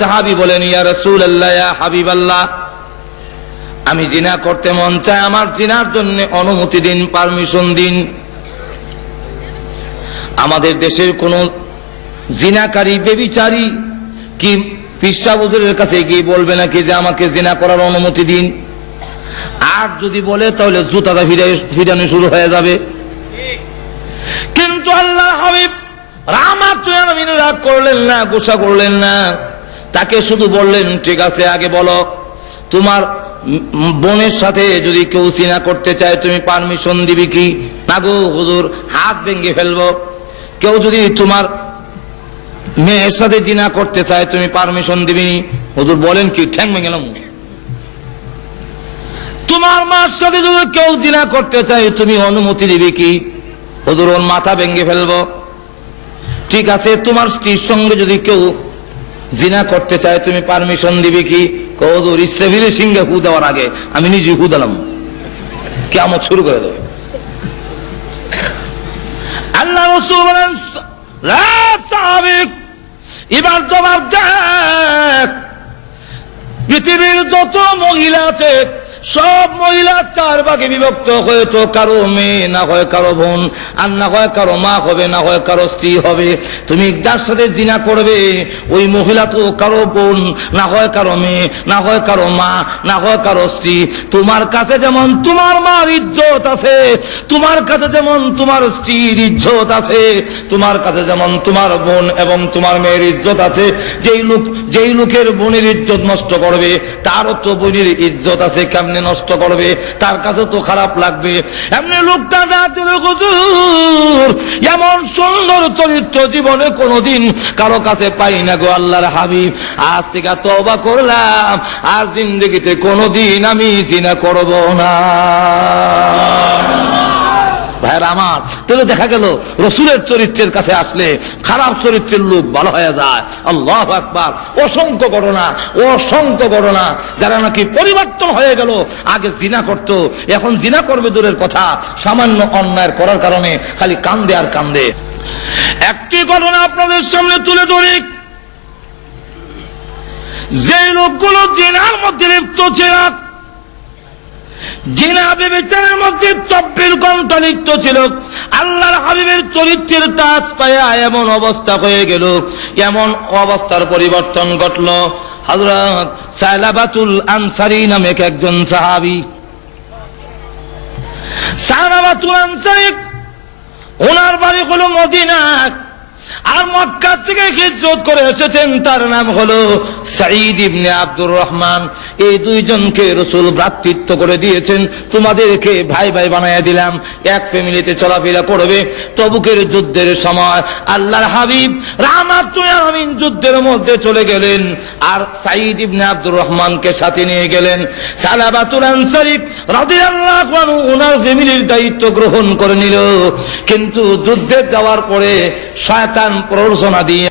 সাহাবী বলেন, ইয়া রাসূলুল্লাহ, ইয়া হাবিবাল্লাহ, আমি জিনা করতে মন চায়, আমার জিনার জন্য অনুমতি দিন, পারমিশন দিন। আমাদের দেশের কোন জিনাকারী, বেবিচারী কি পীর সাহেব হুজুরের কাছে গিয়ে বলবে নাকি যে আমাকে জিনা করার অনুমতি দিন? আর যদি বলে তাহলে জুতাটা ফিরানো শুরু হয়ে যাবে। কিন্তু আল্লাহ হাবিব রাহমাতুল আলামিন রাগ করলেন না, গোসা করলেন না। তাকে শুধু বললেন, ঠিক আছে, আগে বলো তোমার বোনের সাথে যদি কেউ জিনা করতে চায় তুমি পারমিশন দিবি কি? না গো হুজুর, হাত ভেঙে ফেলবো। কেউ যদি তোমার মেয়ের সাথে জিনা করতে চায় তুমি পারমিশন দিবি? হুজুর বলেন কি, ঠ্যাং ভেঙে গেলাম। তোমার মার সাথে যদি কেউ জিনা করতে চায় তুমি অনুমতি দিবি কি? হুজুর ওর মাথা ভেঙে ফেলবো। ঠিক আছে, তোমার স্ত্রীর সঙ্গে যদি কেউ জিনা করতে চায় তুমি পারমিশন দিবি কি? হুজুর ইসরাফিলের সিংহে হু দেওয়ার আগে আমি নিজে হু দিলাম, কিয়ামত শুরু করে দেবে। আল্লাহ রাসূল বলেন, লা সাহাবিক, এবার জবাব দেখ, পৃথিবীর যত মহিলা আছে সব মহিলা চার ভাগে বিভক্ত, হয়তো কারো মেয়ে, না হয় কারো বোন, আর না হয় কারো মা হবে, না হয় কারো স্ত্রী হবে। তুমি যার সাথে জিনা করবে ওই মহিলা তো কারো বোন, না হয় কারো মেয়ে, না হয় কারো মা, না হয় কারো স্ত্রী। তোমার কাছে যেমন তোমার মার ইজ্জত আছে, তোমার কাছে যেমন তোমার স্ত্রীর ইজ্জত আছে, তোমার কাছে যেমন তোমার বোন এবং তোমার মেয়ের ইজ্জত আছে। যেই লোকের বোনের ইজ্জত নষ্ট করবে তারও তো বোনের ইজ্জত আছে, কেমনে নষ্ট করবে? তার কাছে তো খারাপ লাগবে। এমনি লোকটা হুজুর এমন সুন্দর চরিত্র জীবনে কোনোদিন কারো কাছে পাই না গো আল্লাহর হাবিব, আজ থেকে তওবা করলাম, আর জিন্দেগিতে কোনোদিন আমি জিনা করব না। ভাইরা আমার, তাহলে দেখা গেল রসুলের চরিত্রের কাছে আসলে খারাপ চরিত্রের লোক ভালো হয়ে যায়। আল্লাহু আকবার। অসংখ্য ঘটনা যারা নাকি পরিবর্তন হয়ে গেল। আগে জিনা করতো, এখন জিনা করবে দূরের কথা, সামান্য অন্যায় করার কারণে খালি কান্দে আর কান্দে। একটি ঘটনা আপনাদের সামনে তুলে ধরি। যে লোকগুলো জিনার মধ্যে লিপ্ত ছিল, জিনা ব্যভিচারের মধ্যে 24 ঘন্টা লিপ্ত ছিল, আল্লাহর হাবিবের চরিত্রের তাজ পায়া এমন অবস্থা হয়ে গেল, এমন অবস্থার পরিবর্তন ঘটল। হযরত সালাবাতুল আনসারী নামে একজন সাহাবী, সালাবাতুল আনসারী, ওনার বাড়ি হলো মদিনা, আর মক্কা থেকে হিজরত করে এসেছেন। তার নাম হলো সাঈদ ইবনে আব্দুর রহমান। এই দুইজনকে রাসূল ভ্রাতৃত্ব করে দিয়েছেন, তোমাদেরকে ভাই ভাই বানায়া দিলাম, এক ফ্যামিলিতে চলাফেরা করবে। তবুকের যুদ্ধের সময় আল্লাহর হাবিব রাহমাতুল আলামিন যুদ্ধের মধ্যে চলে গেলেন, আর সাঈদ ইবনে আব্দুর রহমানকে সাথে নিয়ে গেলেন। সালাবাতুল আনসারী রাদিয়াল্লাহু আনহু ওনার ফ্যামিলির দায়িত্ব গ্রহণ করে নিল। কিন্তু যুদ্ধে যাওয়ার পরে শয়তান প্ররোচনা দিয়ে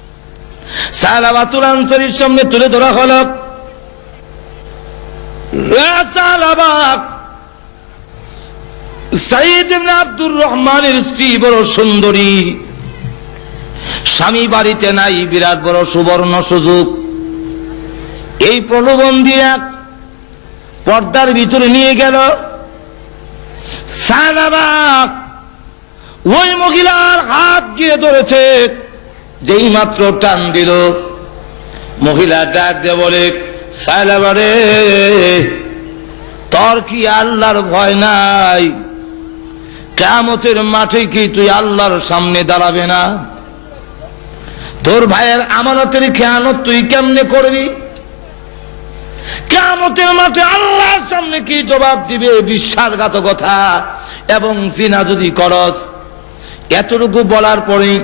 সালাবাতুল আনসারীর সামনে তুলে ধরা হলো, সাঈদ ইবনে আব্দুর রহমানের স্ত্রী বড় সুন্দরী, স্বামী বাড়িতে নাই, বিরাট বড় সুবর্ণ সুযোগ। এই প্রলোভন দিয়ে পর্দার ভিতরে নিয়ে গেল। সালাবা ওই মহিলার হাত গিয়ে ধরেছে, যেই মাত্র টান দিল, মহিলা ডাক দিয়ে বলে, সালাবা রে, তোর কি আল্লাহর ভয় নাই? কিয়ামতের মাঠে কি তুই আল্লাহর সামনে দাঁড়াবে না? তোর ভাইয়ের আমানতের খেয়ানত তুই কেমনে করবি? কিয়ামতের মাঠে আল্লাহর সামনে কি জবাব দিবে? বিশ্বাসঘাতকতা এবং জিনা যদি করস। এতটুকু বলার পরেই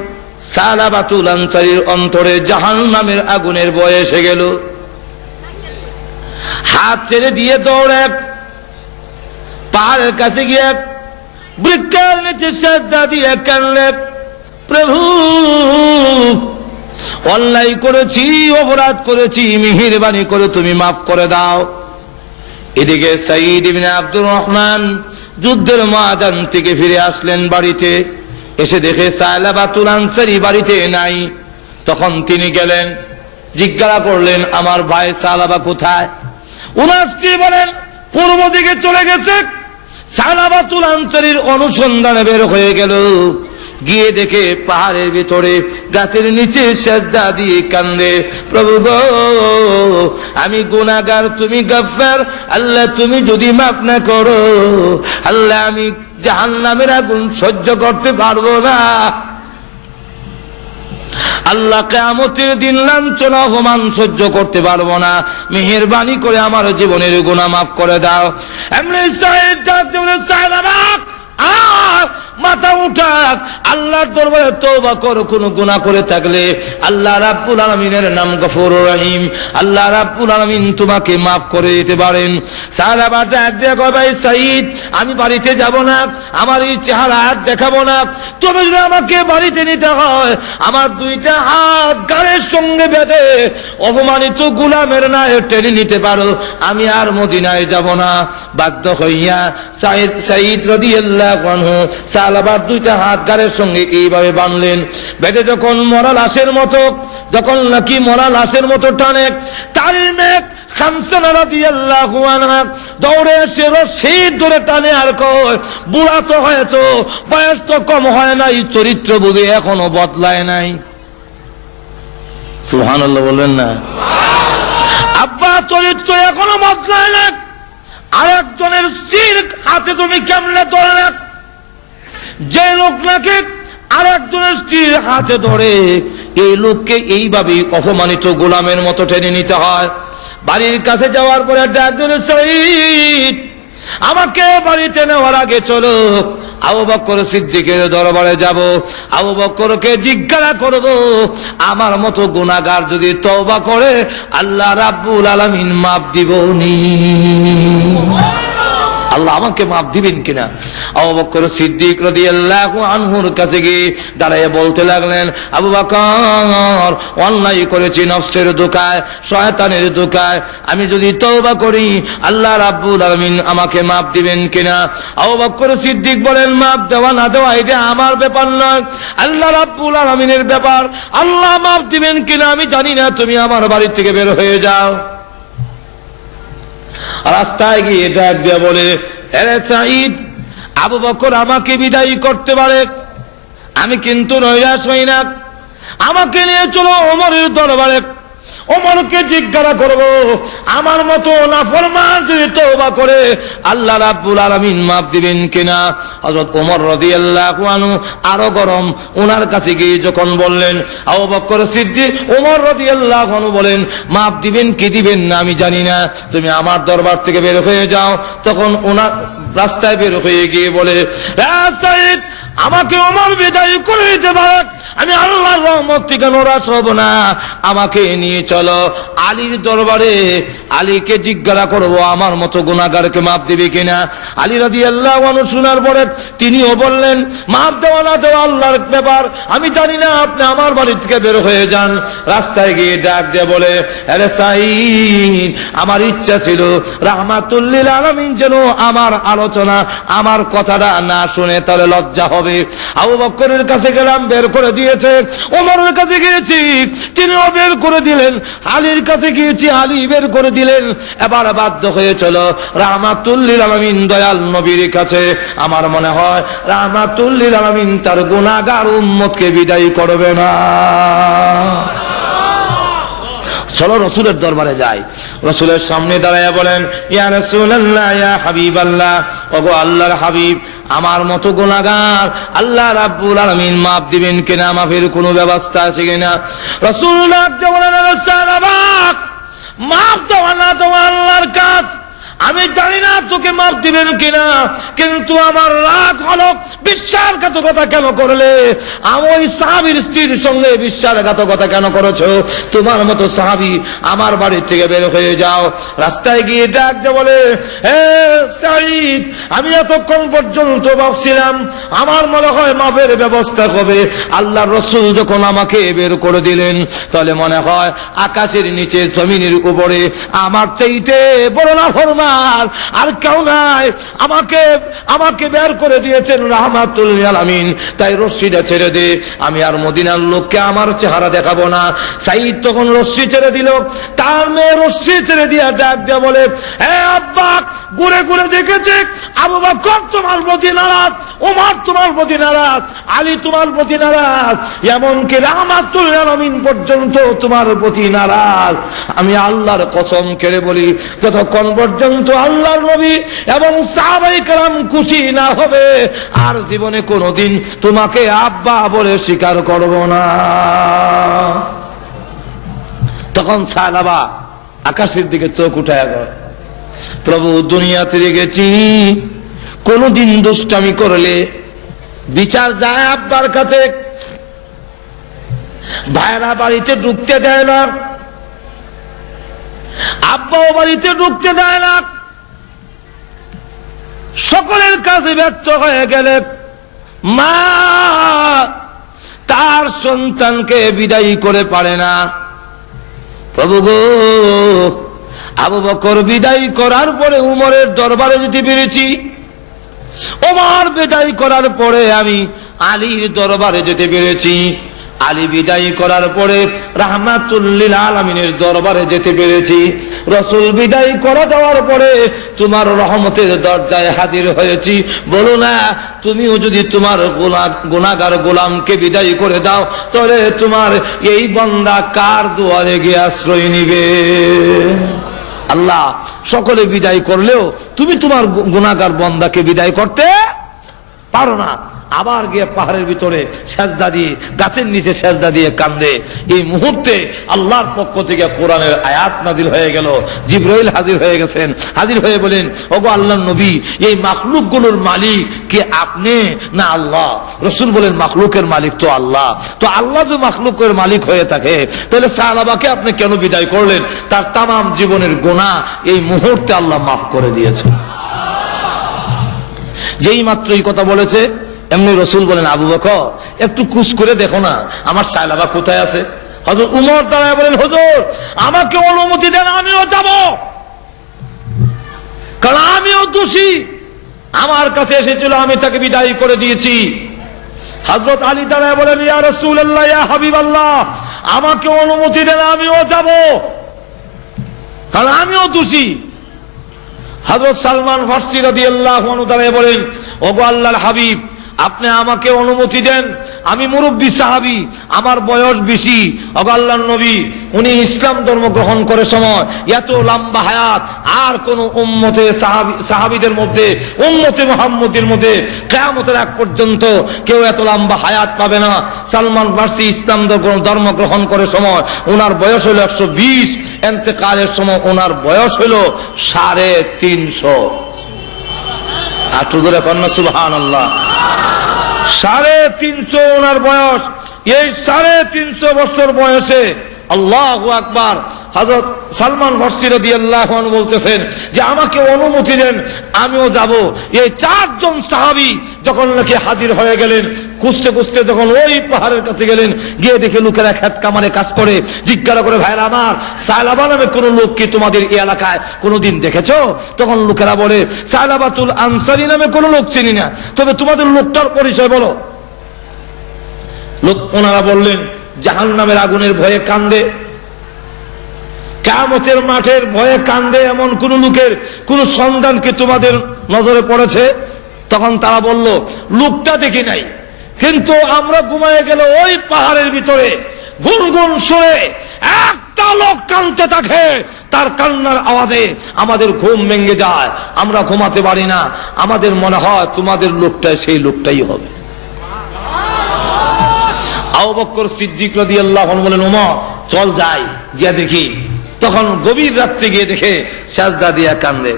সালাবাতুল আনসারীর অন্তরে জাহান্নামের আগুনের ভয় এসে গেল। হাত ছেড়ে দিয়ে দৌড়ে পাহাড়ের কাছে গিয়ে বৃক্ষের নিচে সেজদা দিয়ে কাঁদলেন, প্রভু অন্যায় করেছি, অপরাধ করেছি, মেহেরবানি করে তুমি মাফ করে দাও। এদিকে সাঈদ ইবনে আব্দুর রহমান যুদ্ধের ময়দান থেকে ফিরে আসলেন বাড়িতে। এসে দেখে সালাবাতুল আনসারী বাড়িতে নাই। তখন তিনি গেলেন, জিজ্ঞাসা করলেন আমার ভাই সালাবা কোথায়? উনার স্ত্রী বলেন পূর্ব দিকে চলে গেছে। সালাবাতুল আনসারীর অনুসন্ধানে বের হয়ে গেল, গিয়ে দেখে পাহাড়ের ভিতরে গাছের নিচে সেজদা দিয়ে কান্দে, প্রভু গো আমি গুনাহগার, তুমি গফফার, আল্লাহ তুমি যদি মাফ না করো, আল্লাহ আমি জাহান্নামের আগুন সহ্য করতে পারবো না। আল্লাহ কিয়ামতের দিন লাঞ্ছনা অপমান সহ্য করতে পারবো না, মেহেরবানি করে আমার জীবনের গুনাহ মাফ করে দাও। এমনি সাইদ সালাবা আর মাথা উঠাক, আল্লাহর দরবারে তওবা করো, কোনো গুনাহ করে থাকলে আল্লাহ রাব্বুল আলামিনের নাম গফুরুর রহিম, আল্লাহ রাব্বুল আলামিন তোমাকে মাফ করে দিতে পারেন। সালাবা ডাক দিয়ে কয় ভাই সাইদ আমি বাড়িতে যাব না, আমার এই চেহারা আর দেখাবো না, তুমি যদি আমাকে বাড়িতে নিতে হয় আমার দুইটা হাত গাড়ির সঙ্গে বেঁধে অপমানিত গোলামের নায়ে টেনে নিতে পারো, আমি আর মদিনায় যাব না। বাধ্য হইয়া সাইদ রাদিয়াল্লাহু আনহু সালাবার দুইটা হাত গাড়ির সঙ্গে এইভাবে বাঁধলেন, বেঁধে যখন মরা লাশের মতো, যখন নাকি মরা লাশের মতো টানে, তার মেঘ খামসানা রাদিয়াল্লাহু আনহা দৌড়ে এসে রশি ধরে টানে আর কয় বুড়া তো হয়েছো, বয়স তো কম হয় নাই, চরিত্র বুঝি এখনো বদলায় নাই। সুবহানাল্লাহ বলবেন না? আব্বা চরিত্র এখনো বদলায় না, আরেকজনের স্ত্রীর হাতে তুমি কেমনে ধরলে? যে লোক নাকি আরেকজনের স্ত্রীর হাতে ধরে, এই লোককে এইভাবে অপমানিত গোলামের মতো টেনে নিতে হয়। বাড়ির কাছে যাওয়ার পরে ডাক দিল সাইদ আমাকে বাড়িতে নেওয়ার আগে চলো আবু বকর সিদ্দিকের দরবারে যাব, আবু বকরকে জিজ্ঞাসা করব আমার মতো গুনাহগার যদি তওবা করে আল্লাহ রাব্বুল আলামিন মাফ দিবনি, আল্লাহ আমাকে মাফ দিবেন কিনা। আবু বকর সিদ্দিক রাদিয়াল্লাহু আনহুর কাছে গিয়ে দাঁড়িয়ে বলতে লাগলেন আবু বকর অন্যায় করেছি নফসের ধোঁকায়, শয়তানের ধোঁকায়, আমি যদি তওবা করি আল্লাহ রাব্বুল আলামিন আমাকে মাফ দিবেন কিনা। আবু বকর সিদ্দিক বলেন মাফ দেওয়া না দেওয়া এটা আমার ব্যাপার নয়, আল্লাহ রাব্বুল আলামিনের ব্যাপার, আল্লাহ মাফ দিবেন কিনা আমি জানি না, তুমি আমার বাড়ি থেকে বের হয়ে যাও। রাস্তায় গিয়ে ডাক দিয়ে বলে আরে সাইদ আবু বকর আমাকে বিদায় করতে পারে, আমি কিন্তু নৈরাশ হই না, আমাকে নিয়ে চলো ওমরের দরবারে, ওমরকে জিজ্ঞাসা করব আমার মতো নাফরমান যদি তওবা করে আল্লাহ রাব্বুল আলামিন মাফ দিবেন কিনা। হযরত ওমর রাদিয়াল্লাহু আনহু আরো গরম, ওনার কাছে গিয়ে যখন বললেন আবু বকর সিদ্দিক, ওমর রাদিয়াল্লাহু আনহু বলেন মাফ দিবেন কি দিবেন না আমি জানি না, তুমি আমার দরবার থেকে বের হয়ে যাও। তখন ওনার রাস্তায় বের হয়ে গিয়ে বলে সাইদ আমাকে ওমর বিদায় করে দিতে পারে, আমি আল্লাহর রহমত থেকে নরাশ হব না, আমাকে নিয়ে চলো আলীর দরবারে, আলীকে জিজ্ঞাসা করবো আমার মতো গুনাহগারকে মাফ দিবে কিনা। আলী রাদিয়াল্লাহু আনহু শোনার পরে তিনিও বললেন মাফ দেওয়া না দেওয়া আল্লাহর ব্যাপার, আমি জানি না, আপনি আমার বাড়ি থেকে বের হয়ে যান। রাস্তায় গিয়ে ডাক দিয়ে বলে আরে সাইদ আমার ইচ্ছা ছিল রাহমাতুল লিল আলামিন যেন আমার আলোচনা আমার কথাটা না শুনে, তাহলে লজ্জা হবে। আবু বকরের কাছে গেলাম, বের করে দিয়েছে, ওমরের কাছে গিয়েছি তিনিও বের করে দিলেন, আলীর কাছে গিয়েছি আলী বের করে দিলেন। এবার বাধ্য হয়ে চলো রাহমাতুল লিল আলামিন দয়াল নবীর কাছে। আমার মনে হয় রাহমাতুল লিল আলামিন তার গুনাহগার উম্মতকে বিদায় করবে না। চলো রসুলের দরবারে যাই। রসুলের সামনে দাঁড়ায় বলেন ইয়া রাসূলুল্লাহ ইয়া হাবিবাল্লাহ, ওগো আল্লাহর হাবিব আমার মতো গুনাহগার আল্লাহ রাব্বুল আলামিন মাফ দিবেন কিনা, মাফের কোনো ব্যবস্থা আছে কিনা। রাসূলুল্লাহ বলেন সাহাবা মাফ দেওয়া না দেওয়া আল্লাহর কাজ, আমি জানি না তোকে মাফ দিবেন কিনা, কিন্তু আমার রাগ হলো বিশ্বাসঘাতকতা কেন করলে, ওই সাহাবীর স্ত্রীর সঙ্গে বিশ্বাসঘাতকতা কেন করেছো, তোমার মতো সাহাবী আমার বাড়ি থেকে বের হয়ে যাও। রাস্তায় গিয়ে ডাক দিয়ে বলে হে সাঈদ আমি এতক্ষণ পর্যন্ত ভাবছিলাম আমার মনে হয় মাফের ব্যবস্থা হবে, আল্লাহর রাসূল যখন আমাকে বের করে দিলেন তাহলে মনে হয় আকাশের নিচে জমিনের উপরে আমার চাইতে বড় নাফরমান আমার আর কেউ নাই, আমাকে আমাকে বের করে দিয়েছেন রাহমাতুল লিল আলামিন, তাই রশ্মিটা ছেড়ে দে, আমি আর মদিনার লোককে আমার চেহারা দেখাবো না। সাইদ তখন রশ্মি ছেড়ে দিল, তার মেয়ে রশ্মি ছেড়ে দিয়া ডাক দিয়া বলে, হে আব্বা, ঘুরে ঘুরে দেখেছে আবু বকর তোমার প্রতি নারাজ, ওমর তোমার প্রতি নারাজ, আলী তোমার প্রতি নারাজ, এমনকি রাহমাতুল লিল আলামিন পর্যন্ত তোমার প্রতি নারাজ। আমি আল্লাহর কসম করে বলি, যতক্ষণ পর্যন্ত আল্লাহর নবী এবং সাহাবায়ে কেরাম খুশি না হবে, আর জীবনে কোনোদিন তোমাকে আব্বা বলে স্বীকার করব না। তখন সালাবা আকাশের দিকে চোখ উঠায় গেল, প্রভু দুনিয়াতে রেখেছি, কোনদিন দুষ্টামি করলে বিচার যায় আব্বার কাছে, ভাইরা বাড়িতে ঢুকতে দেয় না, আব্বাও বাড়িতে ঢুকতে দেয় না, সকলের কাছে ব্যর্থ হয়ে গেলে মা তার সন্তানকে বিদায়ী করে পারে না। প্রভু গো, আবু বকর বিদায়ী করার পরে উমরের দরবারে যেতে পেরেছি, ওমর বিদায়ী করার পরে আমি আলীর দরবারে যেতে পেরেছি, আলী বিদায়ী করার পরে রাহমাতুল লিল আলামিনের দরবারে যেতে পেরেছি, রাসূল বিদায়ী করে দেওয়ার পরে তোমার রহমতের দরজায় হাজির হয়েছি। বলো না, তুমিও যদি তোমার গুনাহগার গোলামকে বিদায়ী করে দাও, তাহলে তোমার এই বান্দা কার দুয়ারে গিয়ে আশ্রয় নিবে? আল্লাহ সকলে বিদায় করলেও তুমি তোমার গুনাহগার বান্দাকে বিদায় করতে পারো না। আবার গিয়ে পাহাড়ের ভিতরে সেজদা দিয়ে, গাছের নিচে সেজদা দিয়ে কান্দে। এই মুহূর্তে আল্লাহর পক্ষ থেকে কোরআনের আয়াত নাজিল হয়ে গেল, জিবরাইল হাজির হয়ে গেছেন, হাজির হয়ে বলেন, ওগো আল্লাহর নবী, এই মাখলুক গুলোর মালিক কে আপনি না আল্লাহ? রাসূল বলেন, মাখলুকের মালিক তো আল্লাহ। তো আল্লাহ যদি মাখলুকের মালিক হয়ে থাকে, তাহলে সাহাবাকে আপনি কেন বিদায় করলেন? তার তামাম জীবনের গুনাহ এই মুহূর্তে আল্লাহ মাফ করে দিয়েছেন। যেই মাত্র এই কথা বলেছে, এমনি রাসূল বলেন, আবু বকর একটু কুছ করে দেখো না আমার সায়লাবা কোথায় আছে। হযরত উমর দাঁড়ায় বলেন, হুজুর আমাকে অনুমতি দেন, আমিও যাব, কারণ আমিও দোষী, আমার কাছে এসেছিল, আমি তাকে বিদায় করে দিয়েছি। হযরত আলী দাঁড়ায় বলেন, ইয়া রাসূলুল্লাহ, ইয়া হাবিবাল্লাহ, আমাকে অনুমতি দেন, আমিও যাব, কারণ আমিও দোষী। হযরত সালমান ফারসি রাদিয়াল্লাহু আনহু দাঁড়ায় বলেন, ওগো আল্লাহর হাবিব, আপনি আমাকে অনুমতি দেন, আমি মুরব্বী সাহাবী, আমার বয়স বেশি। ওগো আল্লাহর নবী, উনি ইসলাম ধর্ম গ্রহণ করে সময় এত লম্বা হায়াত আর কোন উম্মতে সাহাবীদের মধ্যে, উম্মতে মুহাম্মদের মধ্যে কিয়ামতের আগ পর্যন্ত কেউ এত লম্বা হায়াত পাবে না। সালমান ফারসি ইসলাম ধর্ম গ্রহণ করে সময় ওনার বয়স হলো 120, ইন্তেকালের সময় ওনার বয়স হলো 350। আর তুজরে কন্যা সুবহানাল্লাহ, 350 ওনার বয়স। এই 350 বছর বয়সে আল্লাহু আকবার, হযরত সালমান ফারসি রাদিয়াল্লাহু আনহু বলতেছেন যে আমাকে অনুমতি দেন, আমিও যাব। এই 4 জন সাহাবী যখন নাকি হাজির হয়ে গেলেন, খুঁজতে খুঁজতে যখন ওই পাহাড়ের কাছে গেলেন, গিয়ে দেখে লোকেরা খেত কামারে কাজ করে। জিজ্ঞাসা করে, ভাইরা আমার, সায়লাবা নামে কোন লোক কি তোমাদের এই এলাকায় কোনোদিন দেখেছো? তখন লোকেরা বলে, সায়লাবাতুল আনসারী নামে কোন লোক চিনি না, তবে তোমাদের লোকটার পরিচয় বলো। লোক ওনারা বললেন, জাহান্নামের আগুনের ভয়ে কান্দে, কিয়ামতের মাঠের ভয়ে কান্দে, এমন কোন লোকের কোন সন্ধান কি তোমাদের নজরে পড়েছে? তখন তারা বলল, লোকটা দেখি নাই, কিন্তু আমরা ঘুমায় গেল ওই পাহাড়ের ভিতরে গুনগুন সুরে একটা লোক কাঁদতে থাকে, তার কান্নার আওয়াজে আমাদের ঘুম ভেঙে যায়, আমরা ঘুমাতে পারি না, আমাদের মনে হয় তোমাদের লোকটাই সেই লোকটাই হবে। আবু বকর সিদ্দিক রাদিয়াল্লাহু আনহু বলেন, ওমর চল যাই, গিয়া দেখি। তখন গভীর রাত্রে গিয়ে দেখে সাজদা দিয়া কান্দে,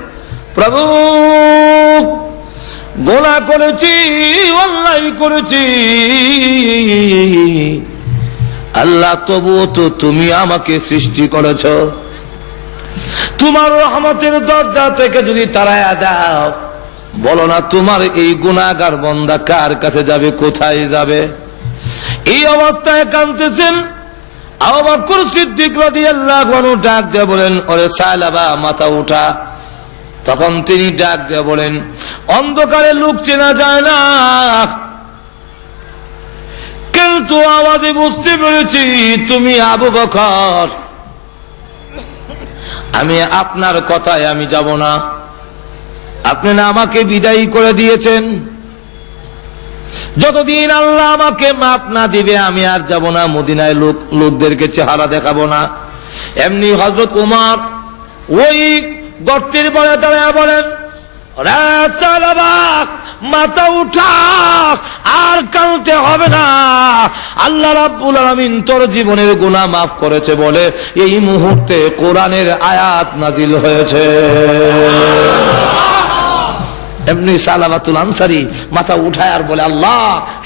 প্রভু গুনাহ করেছি, অন্যায় করেছি আল্লাহ, তবুও তো তুমি আমাকে সৃষ্টি করেছো, তোমার রহমতের দরজা থেকে যদি তাড়ায়া দাও, বলো না তোমার এই গুনাহগার বান্দা কার কাছে যাবে, কোথায় যাবে? এই অবস্থায় কাঁদতেছেন। আবু বকর সিদ্দিক রাদিয়াল্লাহু আনহু ডাক দিয়ে বলেন, ওরে সায়লাবা মাথা উঠা, তখন তিনি ডাক দিয়ে বলেন, অন্ধকারে লোক চেনা যায় না, কিন্তু আওয়াজে বুঝতে পেরেছি তুমি আবু বকর। আমি আপনার কথায় আমি যাব না, আপনি না আমাকে বিদায়ী করে দিয়েছেন, যতদিন আল্লাহ আমাকে মাফ না দিবে আমি আর যাব না মদিনায় লোকদেরকে চেহারা দেখাবো না। এমনি হযরত উমর ওই গর্তের পরে দাঁড়ায় বলেন, মাথা উঠা, আর কাঁদতে হবে না, আল্লাহ রাব্বুল আলামিন তোর জীবনের গুনাহ মাফ করেছে বলে এই মুহূর্তে কোরআনের আয়াত নাজিল হয়েছে। এমনি সালাবাতুল আনসারী মাথা উঠায় আর বলে, আল্লাহ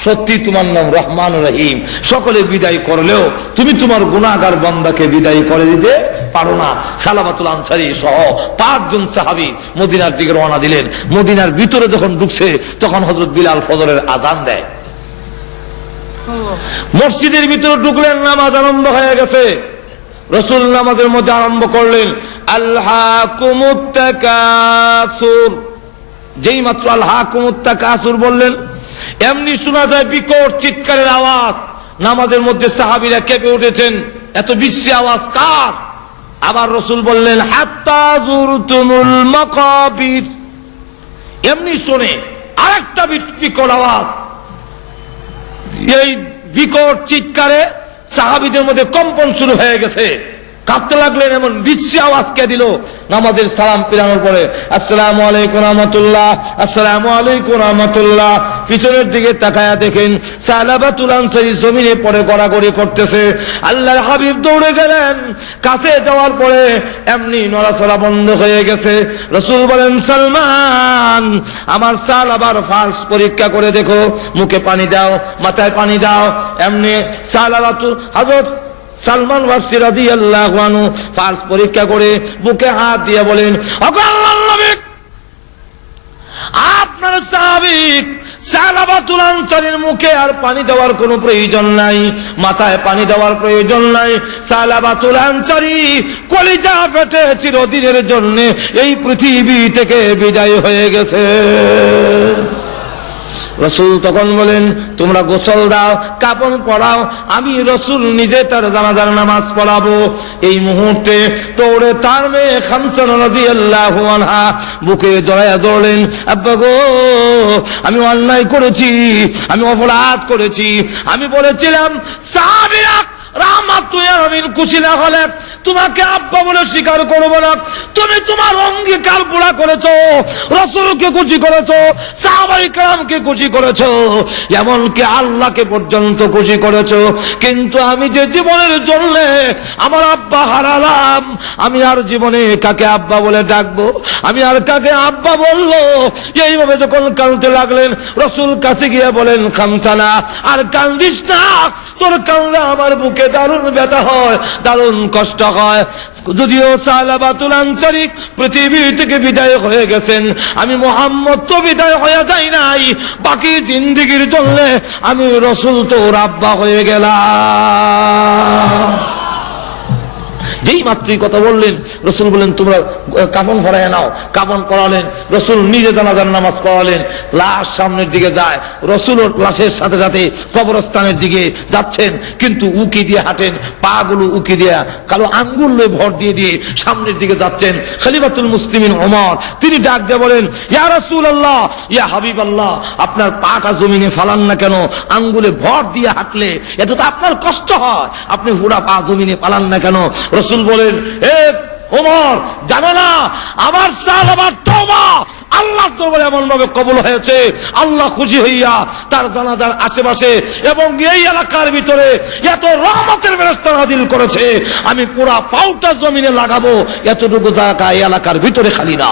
সত্যি তোমার নাম রহমান রহিম, সকলে বিদায় করলেও তুমি তোমার গুনাহগার বান্দাকে বিদায় করে দিতে পারো না। সালাবাতুল আনসারী সহ 5 জন সাহাবী মদিনার দিকে রওনা দিলেন। মদিনার ভিতরে যখন ঢুকছে তখন হযরত বিলাল ফজরের আযান দেয়। মসজিদের ভিতরে ঢুকলেন, নামাজ আরম্ভ হয়ে গেছে। রাসূল নামাজের মধ্যে আরম্ভ করলেন, আলহাকুমুত তাকাসুর। যেই মাত্র আলহাকুমুত তাকাসুর বললেন, এমনি শোনা যায় বিকট চিৎকারের আওয়াজ। নামাজের মধ্যে সাহাবীরা কেঁপে উঠেছেন, এত বিশ্রী আওয়াজ কার? আবার রাসূল বললেন, হাত্তা যুরতুমুল মাকাবির। এমনি শুনে আরেকটা বিকট আওয়াজ। এই বিকট চিৎকারে সাহাবীদের মধ্যে কম্পন শুরু হয়ে গেছে, কাঁপতে লাগলেন। এমন বিশ্রী আওয়াজ কে দিল? নামাজের সালাম ফিরানোর পরে আসসালামু আলাইকুম রাহমাতুল্লাহ, আসসালামু আলাইকুম রাহমাতুল্লাহ। পিছনের দিকে তাকায়া দেখেন সালাবাতুল আনসারী জমিনে পড়ে গড়াগড়ি করতেছে। আল্লাহর হাবিব দৌড়ে গেলেন, কাছে যাওয়ার পরে এমনি নড়াচড়া বন্ধ হয়ে গেছে। রাসূল বলেন, সালমান আমার সালাবার ফার্স পরীক্ষা করে দেখো, মুখে পানি দাও, মাথায় পানি দাও। এমনি সালাবাতুল হযরত সালমান ফারসি রাদিয়াল্লাহু আনহু ফার্স পরীক্ষা করে বুকে হাত দিয়ে বলেন, আল্লাহর নবী আপনার সাহাবী সালাবাতুল আনসারীর মুখে আর পানি দেওয়ার কোনো প্রয়োজন নাই, মাথায় পানি দেওয়ার প্রয়োজন নাই। সালাবাতুল আনসারী কলিজা ফেটে চিরদিনের জন্য এই পৃথিবী থেকে বিদায় হয়ে গেছে। রাসূল তখন বলেন, তোমরা গোসল দাও, কাফন পরাও, আমি রাসূল নিজে তার জানাজার নামাজ পড়াবো। এই মুহূর্তে দৌড়ে তার মেয়ে খামসা রাদিয়াল্লাহু আনহা বুকে জড়ায়া দৌড়লেন, আব্বা গো আমি অন্যায় করেছি, আমি অপরাধ করেছি। আমি বলেছিলাম সাহাবীরা রাহমাতুল আলামিন খুশি না হলে তোমাকে আব্বা বলে স্বীকার করবো না। তুমি তোমার অঙ্গীকার পুরা করেছো, রাসূলকে খুশি করেছো, সাহাবায়ে কেরামকে খুশি করেছো, এমনকি আল্লাহকে পর্যন্ত খুশি করেছো। কিন্তু আমি যে জীবনের জন্য আমার আব্বা হারালাম, আমি আর জীবনে কাকে আব্বা বলে ডাকবো, আমি আর কাকে আব্বা বললো? এইভাবে যখন কাঁদতে লাগলেন, রাসূল কাছে গিয়ে বলেন, খামসানা আর কান্দিস না, তোর কান্না আমার বুকে দারুণ ব্যথা হয়, দারুণ কষ্ট হয়। যদিও সালাবাতুল আনসারী পৃথিবী থেকে বিদায় হয়ে গেছেন, আমি মুহাম্মদ তো বিদায় হয়ে যাই নাই, বাকি জিন্দেগীর জন্য আমি রাসূল তোর আব্বা হয়ে গেলাম। যেই মাত্রই কথা বললেন, রাসূল বললেন, তোমরা কাফন পরায় নাও। কাফন পরালেন, রাসূল নিজে জানাজার নামাজ পড়ালেন। লাশ সামনের দিকে যায়, রাসূল লাশের সাথে সাথে কবরস্থানের দিকে যাচ্ছেন, কিন্তু উকি দিয়ে হাঁটেন, পা গুলো উকি দিয়ে কালো আঙ্গুল ভর দিয়ে দিয়ে সামনের দিকে যাচ্ছেন। খলিফাতুল মুসলিমিন ওমর তিনি ডাক দিয়ে বলেন, ইয়া রাসূলুল্লাহ, ইয়া হাবিবাল্লাহ, আপনার পাটা জমিনে ফালান না কেন? আঙ্গুলে ভর দিয়ে হাঁটলে এত তো আপনার কষ্ট হয়, আপনি পুরা পা জমিনে ফালান না কেন? রাসূল বলেন, এ ওমর, জানো না আমার সাহাবার তওবা আল্লাহর দরবারে এমন ভাবে কবুল হয়েছে, আল্লাহ খুশি হইয়া তার জানাজার আশেপাশে এবং এই এলাকার ভিতরে এত রহমতের ফেরেশতা নাযিল করেছে, আমি পুরা পাউটা জমিনে লাগাবো এতটুকু জায়গা এই এলাকার ভিতরে খালি না।